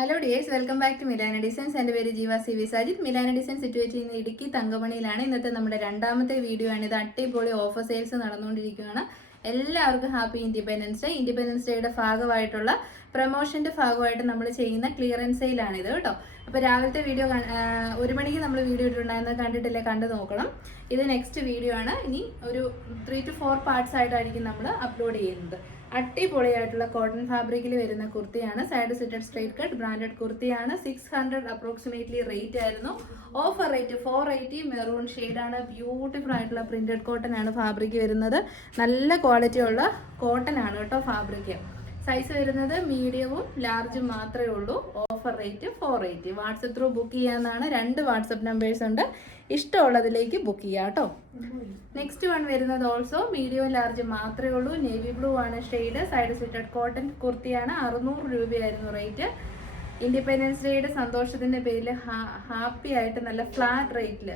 Hello dears, welcome back to Milana designs. എൻ്റെ പേര് Jeeva C V Sajith. Milana design situate ചെയ്യുന്ന ഇടുക്കി തങ്കമണിയിലാണ്. ഇന്നത്തെ നമ്മുടെ രണ്ടാമത്തെ വീഡിയോ ആണ്. ഇത് അടിപൊളി ഓഫർ സെയിൽസ് നടന്നുകൊണ്ടിരിക്കുകയാണ്. എല്ലാവർക്കും ഹാപ്പി ഇൻഡിപെൻഡൻസ് ഡേ. ഇൻഡിപെൻഡൻസ് ഡേയുടെ ഭാഗമായിട്ടുള്ള പ്രൊമോഷൻ്റെ ഭാഗമായിട്ട് നമ്മൾ ചെയ്യുന്ന ക്ലിയറൻസ് സെയിലാണ് ഇത് കേട്ടോ. അപ്പോൾ രാവിലത്തെ വീഡിയോ 1 മണിക്ക് നമ്മൾ വീഡിയോ ഇട്ടിട്ടുണ്ടായിരുന്നത് കണ്ടിട്ടില്ലേ, കണ്ടു നോക്കണം. ഇത് നെക്സ്റ്റ് വീഡിയോ ആണ്. ഇനി ഒരു 3 to 4 പാർട്സ് ആയിട്ടായിരിക്കും നമ്മൾ അപ്ലോഡ് ചെയ്യുന്നത്. അടിപൊളിയായിട്ടുള്ള കോട്ടൺ ഫാബ്രിക്കിൽ വരുന്ന കുർത്തിയാണ്. സൈഡ് സിറ്റഡ് സ്ട്രൈറ്റ് കട്ട് ബ്രാൻഡഡ് കുർത്തിയാണ്. 600 അപ്രോക്സിമേറ്റ്ലി റേറ്റ് ആയിരുന്നു. Offer rate 480. മെറൂൺ ഷെയ്ഡാണ്. ബ്യൂട്ടിഫുൾ ആയിട്ടുള്ള പ്രിന്റഡ് കോട്ടൺ ആണ് ഫാബ്രിക് വരുന്നത്. നല്ല ക്വാളിറ്റി ഉള്ള കോട്ടൺ ആണ് കേട്ടോ ഫാബ്രിക്. സൈസ് വരുന്നത് മീഡിയവും ലാർജും മാത്രമേ ഉള്ളൂ. Offer rate 480. WhatsApp through book ചെയ്യാവുന്നതാണ്. 2 വാട്സപ്പ് നമ്പേഴ്സ് ഉണ്ട്. ഇഷ്ടമുള്ളതിലേക്ക് ബുക്ക് ചെയ്യാം കേട്ടോ. നെക്സ്റ്റ് വൺ വരുന്നത് ഓൾസോ മീഡിയം ലാർജ് മാത്രമേ ഉള്ളൂ. നേവി ബ്ലൂ ആണ് ഷെയ്ഡ്. സൈഡ് സ്ലിറ്റഡ് കോട്ടൺ കുർത്തിയാണ്. 600 രൂപയായിരുന്നു റേറ്റ്. ഇൻഡിപെൻഡൻസ് ഡേയുടെ സന്തോഷത്തിന്റെ പേരിൽ ഹാപ്പി ആയിട്ട് നല്ല ഫ്ലാറ്റ് റേറ്റിൽ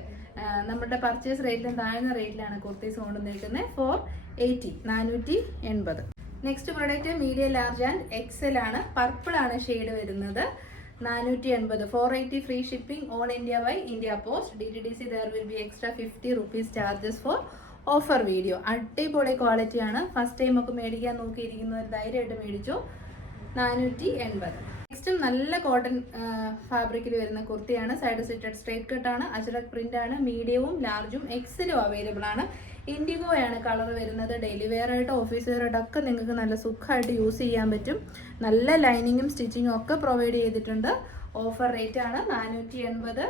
നമ്മുടെ പർച്ചേസ് റേറ്റിലും താഴ്ന്ന റേറ്റിലാണ് കുർത്തീസ് കൊണ്ടുവന്നിരിക്കുന്നത്. 480. Next product medium large and XL ആണ്. പർപ്പിൾ ആണ് ഷെയ്ഡ് വരുന്നത്. 480. 480 free shipping all India by India post. DTDC there will be extra 50 rupees charges for offer video. അടിപൊളി ക്വാളിറ്റി ആണ്. ഫസ്റ്റ് ടൈം ഒക്കെ മേടിക്കാൻ നോക്കിയിരിക്കുന്നവർ ധൈര്യമായിട്ട് മേടിച്ചു. 480. നെക്സ്റ്റും നല്ല കോട്ടൺ ഫാബ്രിക്കിൽ വരുന്ന കുർത്തിയാണ്. സൈഡ് സിറ്റഡ് സ്ട്രേറ്റ് കട്ട് ആണ്. അജ്രക് പ്രിന്റ് ആണ്. മീഡിയവും ലാർജും എക്സലും അവൈലബിൾ ആണ്. ഇൻഡിഗോ ആണ് കളർ വരുന്നത്. ഡെയിലി വെയർ ആയിട്ട് ഓഫീസ് വെയർ ആയിട്ടൊക്കെ നിങ്ങൾക്ക് നല്ല സുഖമായിട്ട് യൂസ് ചെയ്യാൻ പറ്റും. നല്ല ലൈനിങ്ങും സ്റ്റിച്ചിങ്ങും ഒക്കെ പ്രൊവൈഡ് ചെയ്തിട്ടുണ്ട്. ഓഫർ റേറ്റ് ആണ് 480.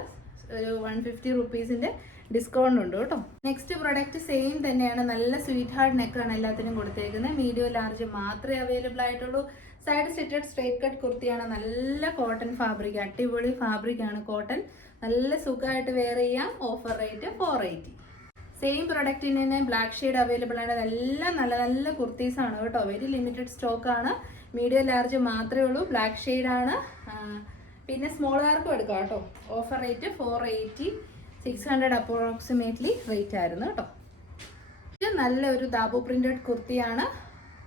ഒരു 150 റുപ്പീസിന്റെ ഡിസ്കൗണ്ട് ഉണ്ട് കേട്ടോ. നെക്സ്റ്റ് പ്രൊഡക്റ്റ് സെയിം തന്നെയാണ്. നല്ല സ്വീറ്റ് ഹാർഡ് നെക്കാണ് എല്ലാത്തിനും കൊടുത്തേക്കുന്നത്. മീഡിയം ലാർജ് മാത്രമേ അവൈലബിൾ ആയിട്ടുള്ളൂ. സൈഡ് സ്റ്റിറ്റഡ് സ്ട്രേറ്റ് കട്ട് കുർത്തിയാണ്. നല്ല കോട്ടൺ ഫാബ്രിക്, അടിപൊളി ഫാബ്രിക് ആണ് കോട്ടൺ. നല്ല സുഖമായിട്ട് വെയർ ചെയ്യാം. Offer rate 480. സെയിം പ്രൊഡക്റ്റിന് തന്നെ ബ്ലാക്ക് ഷെയ്ഡ് അവൈലബിൾ ആണ്. എല്ലാം നല്ല നല്ല കുർത്തീസ് ആണ് കേട്ടോ. വെരി ലിമിറ്റഡ് സ്റ്റോക്ക് ആണ്. മീഡിയം ലാർജ് മാത്രമേ ഉള്ളൂ. ബ്ലാക്ക് ഷെയ്ഡ് ആണ്. പിന്നെ സ്മോളുകാർക്കും എടുക്കാം കേട്ടോ. Offer rate 480. 600 അപ്രോക്സിമേറ്റ്ലി റേറ്റ് ആയിരുന്നു കേട്ടോ. ഇത് നല്ലൊരു ദാബു പ്രിന്റഡ് കുർത്തിയാണ്.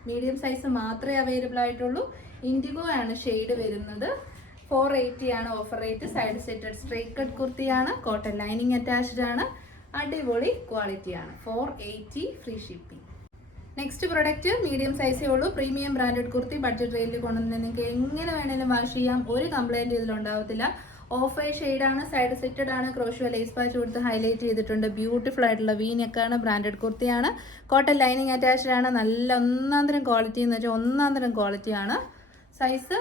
മീഡിയം സൈസ് മാത്രമേ അവൈലബിൾ ആയിട്ടുള്ളൂ. ഇൻഡിഗോ ആണ് ഷെയ്ഡ് വരുന്നത്. 480 ആണ് offer rate. Side slitted straight cut കുർത്തിയാണ്. കോട്ടൺ ലൈനിങ് അറ്റാച്ച്ഡ് ആണ്. അടിപൊളി ക്വാളിറ്റി ആണ്. 480 free shipping. Next product medium സൈസേ ഉള്ളൂ. പ്രീമിയം ബ്രാൻഡഡ് കുർത്തി ബഡ്ജറ്റ് റേറ്റിൽ കൊണ്ടുവന്ന് നിങ്ങൾക്ക് എങ്ങനെ വേണേലും വാഷ് ചെയ്യാം. ഒരു കംപ്ലൈൻറ്റ് ഇതിലുണ്ടാവത്തില്ല. ഓഫ് വൈറ്റ് ഷെയ്ഡാണ്. സൈഡ് സെറ്റഡ് ആണ്. ക്രോഷ്യോ ലേസ് പാച്ച് കൊടുത്ത് ഹൈലൈറ്റ് ചെയ്തിട്ടുണ്ട്. ബ്യൂട്ടിഫുൾ ആയിട്ടുള്ള വി നെക്കാണ്. ബ്രാൻഡഡ് കുർത്തിയാണ്. കോട്ടൺ ലൈനിങ് അറ്റാച്ച്ഡ് ആണ്. നല്ല ഒന്നാന്തരം ക്വാളിറ്റി എന്ന് വെച്ചാൽ ഒന്നാന്തരം ക്വാളിറ്റിയാണ്. സൈസ്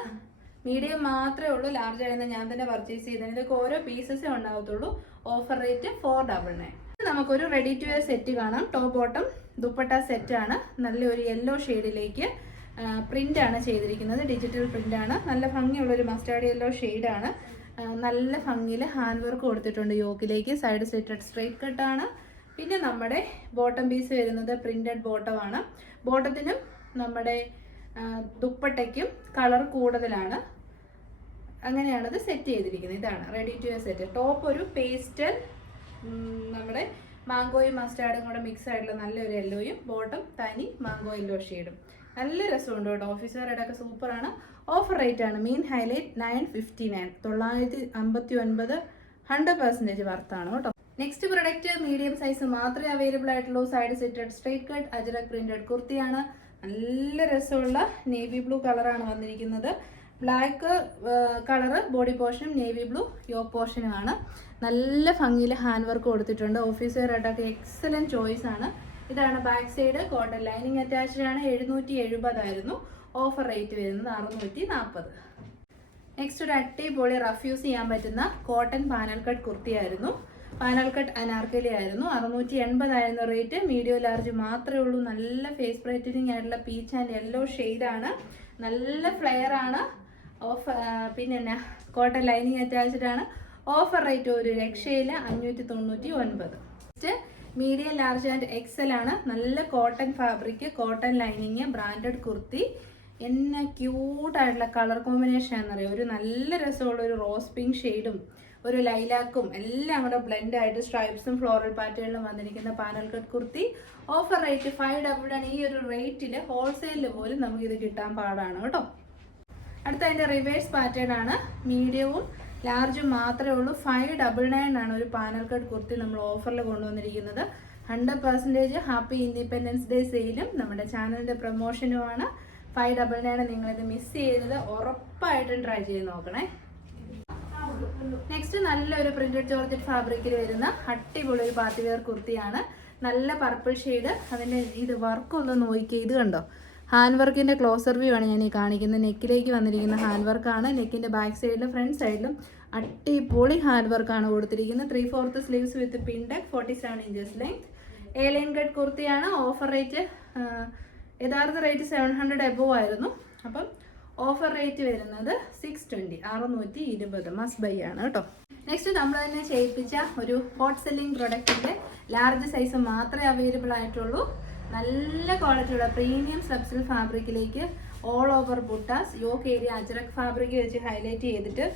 മീഡിയം മാത്രമേ ഉള്ളൂ. ലാർജ് ആയിരുന്ന ഞാൻ തന്നെ പർച്ചേസ് ചെയ്തത്. ഇതൊക്കെ ഓരോ പീസസേ ഉണ്ടാവത്തുള്ളൂ. Offer rate 499. നമുക്കൊരു റെഡി ടു വെയർ സെറ്റ് കാണാം. ടോപ്പ് ബോട്ടം ദുപ്പട്ട സെറ്റ് ആണ്. നല്ലൊരു യെല്ലോ ഷെയ്ഡിലേക്ക് പ്രിന്റ് ആണ് ചെയ്തിരിക്കുന്നത്. ഡിജിറ്റൽ പ്രിന്റ് ആണ്. നല്ല ഭംഗിയുള്ളൊരു മസ്റ്റാർഡ് യെല്ലോ ഷെയ്ഡാണ്. നല്ല ഭംഗിയിൽ ഹാൻഡ് വർക്ക് കൊടുത്തിട്ടുണ്ട് യോക്കിലേക്ക്. സൈഡ് സ്ലിറ്റഡ് സ്ട്രേറ്റ് കട്ടാണ്. പിന്നെ നമ്മുടെ ബോട്ടം പീസ് വരുന്നത് പ്രിന്റഡ് ബോട്ടമാണ്. ബോട്ടത്തിനും നമ്മുടെ ദുപ്പട്ടയ്ക്കും കളർ കൂടുതലാണ്. അങ്ങനെയാണത് സെറ്റ് ചെയ്തിരിക്കുന്നത്. ഇതാണ് ready to wear set. Top ഒരു പേസ്റ്റൽ നമ്മുടെ മാംഗോയും മസ്റ്റാർഡും കൂടെ മിക്സ് ആയിട്ടുള്ള നല്ലൊരു യെല്ലോയും, ബോട്ടം തനി മാംഗോ യെല്ലോ ഷെയ്ഡും. നല്ല രസമുണ്ട് കേട്ടോ. ഓഫീസ് വെയറായിട്ടൊക്കെ സൂപ്പറാണ്. ഓഫർ റേറ്റ് ആണ്. Main highlight 959. 959 100% വർത്താണ് കേട്ടോ. നെക്സ്റ്റ് പ്രൊഡക്റ്റ് മീഡിയം സൈസ് മാത്രമേ അവൈലബിൾ ആയിട്ടുള്ളൂ. Side slitted straight cut ajrak printed കുർത്തിയാണ്. നല്ല രസമുള്ള നേവി ബ്ലൂ കളറാണ് വന്നിരിക്കുന്നത്. ബ്ലാക്ക് കളറ് ബോഡി പോർഷനും നേവി ബ്ലൂ യോക്ക് പോർഷനുമാണ്. നല്ല ഭംഗിയിൽ ഹാൻഡ് വർക്ക് കൊടുത്തിട്ടുണ്ട്. ഓഫീസ് വെയറായിട്ടൊക്കെ എക്സലൻറ്റ് ചോയ്സ് ആണ്. ഇതാണ് back side. Cotton lining attached ആണ്. 770 ആയിരുന്നു. ഓഫർ റേറ്റ് വരുന്നത് 640. നെക്സ്റ്റ് ഒരു അടിപൊളി റഫ് യൂസ് ചെയ്യാൻ പറ്റുന്ന കോട്ടൺ പാനൽ കട്ട് കുർത്തിയായിരുന്നു. പാനൽ കട്ട് അനാർക്കലി ആയിരുന്നു. 680 ആയിരുന്നു റേറ്റ്. മീഡിയം ലാർജ് മാത്രമേ ഉള്ളൂ. നല്ല ഫേസ് ബ്രൈറ്റനിങ് ആയിട്ടുള്ള പീച്ച് ആൻഡ് യെല്ലോ ഷെയ്ഡാണ്. നല്ല ഫ്ലെയർ ആണ്. പിന്നെ കോട്ടൺ ലൈനിങ് അറ്റാച്ച്ഡ് ആണ്. ഓഫർ റേറ്റ് ഒരു രക്ഷയില്ല. 599. Next medium large and XL ആണ്. നല്ല cotton fabric, cotton lining, branded kurti. എന്നെ ക്യൂട്ടായിട്ടുള്ള കളർ കോമ്പിനേഷൻ ആണെന്നറിയാം. ഒരു നല്ല രസമുള്ള ഒരു റോസ് പിങ്ക് ഷെയ്ഡും ഒരു ലൈലാക്കും എല്ലാം കൂടെ ബ്ലെൻഡ് ആയിട്ട് സ്ട്രൈപ്സും ഫ്ലോറൽ പാറ്റേണിലും വന്നിരിക്കുന്ന panel cut kurti. Offer rate 500 ആണ്. ഈ ഒരു റേറ്റിൽ ഹോൾസെയിലിൽ പോലും നമുക്കിത് കിട്ടാൻ പാടാണ് കേട്ടോ. അടുത്ത അതിൻ്റെ റിവേഴ്സ് പാറ്റേൺ ആണ്. മീഡിയവും ലാർജും മാത്രമേ ഉള്ളൂ. 599 ആണ് ഒരു പാനൽ കട്ട് കുർത്തി നമ്മൾ ഓഫറിൽ കൊണ്ടുവന്നിരിക്കുന്നത്. 100% ഹാപ്പി ഇൻഡിപെൻഡൻസ് ഡേ സെയിലും നമ്മുടെ ചാനലിൻ്റെ പ്രൊമോഷനുമാണ്. 599 നിങ്ങളിത് മിസ് ചെയ്തത് ഉറപ്പായിട്ടും ട്രൈ ചെയ്ത് നോക്കണേ. നെക്സ്റ്റ് നല്ലൊരു പ്രിന്റഡ് ജോർജറ്റ് ഫാബ്രിക്കിൽ വരുന്ന അടിപൊളി ഒരു പാർട്ടി വെയർ കുർത്തിയാണ്. നല്ല പർപ്പിൾ ഷെയ്ഡ്. അതിൻ്റെ ഇത് വർക്കൊന്ന് നോക്കിക്കുക. ഇത് കണ്ടോ, ഹാൻഡ് വർക്കിൻ്റെ ക്ലോസർ വ്യൂ ആണ് ഞാൻ ഈ കാണിക്കുന്നത്. നെക്കിലേക്ക് വന്നിരിക്കുന്ന ഹാൻഡ് വർക്കാണ്. നെക്കിൻ്റെ ബാക്ക് സൈഡിലും ഫ്രണ്ട് സൈഡിലും അടിപൊളി ഹാൻഡ് വർക്കാണ് കൊടുത്തിരിക്കുന്നത്. 3/4 sleeves with pintuck, 47 inches length. A line cut കുർത്തിയാണ്. ഓഫർ റേറ്റ് യഥാർത്ഥ റേറ്റ് 700 എബോവ് ആയിരുന്നു. അപ്പം ഓഫർ റേറ്റ് വരുന്നത് 620, 620. മസ്റ്റ് ബൈ ആണ് കേട്ടോ. നെക്സ്റ്റ് നമ്മൾ തന്നെ ചെയ്യിപ്പിച്ച ഒരു ഹോട്ട് സെല്ലിംഗ് പ്രൊഡക്റ്റിൻ്റെ ലാർജ് സൈസ് മാത്രമേ അവൈലബിൾ ആയിട്ടുള്ളൂ. നല്ല ക്വാളിറ്റിയുള്ള പ്രീമിയം സബ്സിൽ ഫാബ്രിക്കിലേക്ക് ഓൾ ഓവർ ബുട്ടാസ്, യോക്ക് ഏരിയ അജ്രക് ഫാബ്രിക് വെച്ച് ഹൈലൈറ്റ് ചെയ്തിട്ട്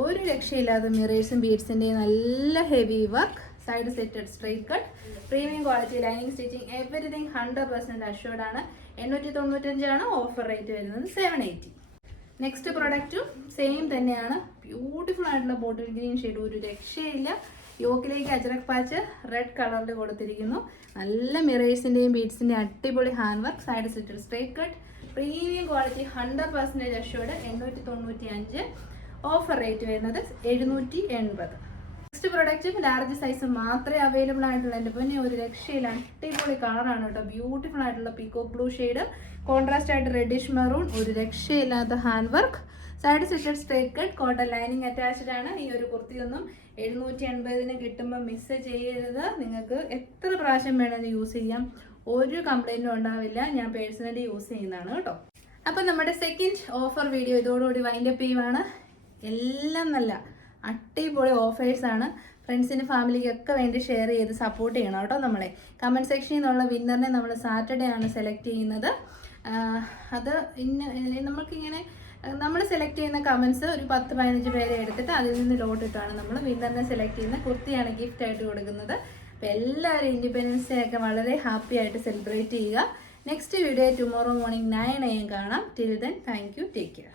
ഒരു രക്ഷയില്ലാതെ മിറേഴ്സും ബീഡ്സിൻ്റെയും നല്ല heavy work, side slitted straight cut, premium quality, lining stitching, everything 100% assured ആണ്. 895 ആണ്. ഓഫർ റേറ്റ് വരുന്നത് 780. നെക്സ്റ്റ് പ്രൊഡക്റ്റും സെയിം തന്നെയാണ്. ബ്യൂട്ടിഫുൾ ആയിട്ടുള്ള ബോട്ടിൽ ഗ്രീൻ ഷെയ്ഡ്, ഒരു രക്ഷയില്ല. യോക്കിലേക്ക് അജ്രക് പാച്ച് റെഡ് കളറിൽ കൊടുത്തിരിക്കുന്നു. നല്ല മിറേഴ്സിൻ്റെയും ബീഡ്സിൻ്റെയും അടിപൊളി hand work, side slitted straight cut, premium quality, 100% assured. 895. Offer rate വരുന്നത് 780. നെക്സ്റ്റ് പ്രൊഡക്റ്റും ലാർജ് സൈസ് മാത്രമേ അവൈലബിൾ ആയിട്ടുള്ളൂ. എൻ്റെ പിന്നെ ഒരു രക്ഷയില്ല, അടിപൊളി കളറാണ് കേട്ടോ. ബ്യൂട്ടിഫുൾ ആയിട്ടുള്ള പീകോക്ക് ബ്ലൂ ഷെയ്ഡ്, കോൺട്രാസ്റ്റ് ആയിട്ട് റെഡിഷ് മെറൂൺ, ഒരു രക്ഷയില്ലാത്ത hand work, side slitted straight cut, cotton lining attached ആണ്. ഈ ഒരു കുർത്തിയൊന്നും 780 കിട്ടുമ്പോൾ മിസ് ചെയ്യരുത്. നിങ്ങൾക്ക് എത്ര പ്രാവശ്യം വേണമെങ്കിൽ യൂസ് ചെയ്യാം, ഒരു കംപ്ലൈൻറ്റും ഉണ്ടാവില്ല. ഞാൻ പേഴ്സണലി യൂസ് ചെയ്യുന്നതാണ് കേട്ടോ. അപ്പം നമ്മുടെ സെക്കൻഡ് ഓഫർ വീഡിയോ ഇതോടുകൂടി വൈൻഡപ്പ് ചെയ്യുവാണ്. എല്ലാം നല്ല അടിപൊളി ഓഫേഴ്സാണ്. ഫ്രണ്ട്സിന് ഫാമിലിക്കൊക്കെ വേണ്ടി ഷെയർ ചെയ്ത് സപ്പോർട്ട് ചെയ്യണം കേട്ടോ. നമ്മളെ കമൻറ്റ് സെക്ഷനിൽ നിന്നുള്ള വിന്നറിനെ നമ്മൾ സാറ്റർഡേ ആണ് സെലക്ട് ചെയ്യുന്നത്. അത് നമുക്കിങ്ങനെ നമ്മൾ സെലക്ട് ചെയ്യുന്ന കമൻസ് ഒരു 10-15 പേരെ എടുത്തിട്ട് അതിൽ നിന്ന് ലോട്ടിട്ടാണ് നമ്മൾ വിന്നറിനെ സെലക്ട് ചെയ്യുന്ന കുർത്തിയാണ് ഗിഫ്റ്റ് ആയിട്ട് കൊടുക്കുന്നത്. അപ്പോൾ എല്ലാവരും ഇൻഡിപെൻഡൻസ് ഡേ ഒക്കെ വളരെ ഹാപ്പി ആയിട്ട് സെലിബ്രേറ്റ് ചെയ്യുക. Next video tomorrow morning 9 AM കാണാം. Till then thank you, take care.